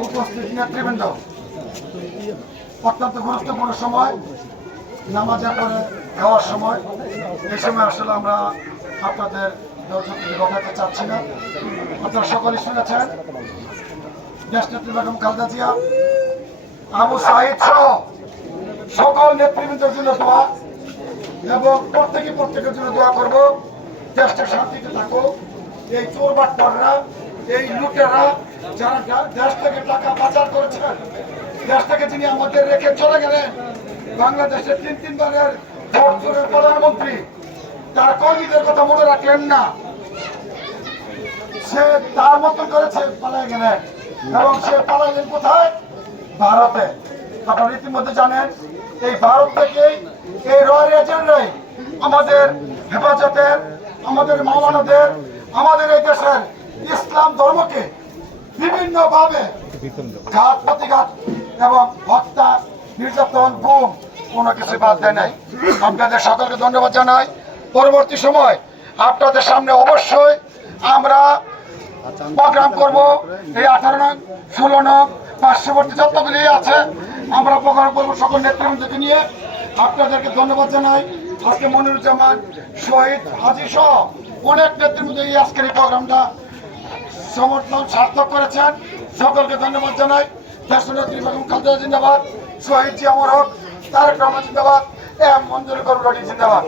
উপস্থিত নেতৃবৃন্দ অত্যন্ত গুরুত্বপূর্ণ সময় নামাজের পরে খাওয়ার সময় এই সময় আসলে আমরা আপনাদের দর্শক দেখাতে চাচ্ছি না আপনারা সকলে শুনেছেন দেশ নেত্রী বেগম খালেদা জিয়া আবু সাহিদ সহ সকল নেতৃবৃন্দের জন্য দোয়া এবং প্রত্যেকে প্রত্যেকের জন্য দোয়া করব দেশটা শান্তিতে থাকুক এই চোর বাটপাররা এই লুটেরা যারা দেশ থেকে টাকা পাচার করেছেন দেশ থেকে যিনি আমাদের রেখে চলে গেলেন, বাংলাদেশের তিন তিনবারের চোরের প্রধানমন্ত্রী, তার কর্মীদের কথা মনে রাখলেন না। সে তার মতন করেছে পালাই গেলেন এবং সে পালাইলেন কোথায়? ভারতে। আপনারা ইতিমধ্যে জানেন, এই ভারত থেকেই এই রয়্যাল এজেন্টরাই আমাদের হেফাজতের, আমাদের মাওলানাদের, আমাদের এই দেশের ইসলাম ধর্মকে বিভিন্নভাবে ঘাত, প্রতিঘাত এবং হত্যা, নির্যাতন, গুম কোনো কিছু বাদ দেয় নাই। আপনাদের সকলকে ধন্যবাদ জানাই। পরবর্তী সময় আপনাদের সামনে অবশ্যই আমরা প্রোগ্রাম করব। এই আঠারো নং, ষোলো নং পার্শ্ববর্তী যতগুলি আছে। আমরা প্রোগ্রাম করব সকল নেতৃবৃন্দকে নিয়ে। আপনাদেরকে ধন্যবাদ জানাই। আজকে মনিরুজ্জামান, শহীদ হাজি সহ অনেক নেতৃবৃন্দ এই আজকের এই প্রোগ্রামটা সমর্থন সার্থক করেছেন। সকলকে ধন্যবাদ জানাই। দেশনেত্রী বেগম খালেদা জিন্দাবাদ, শহীদ জি অমর হক, তারেক রহমান জিন্দাবাদ, এম মঞ্জুর করুন জিন্দাবাদ।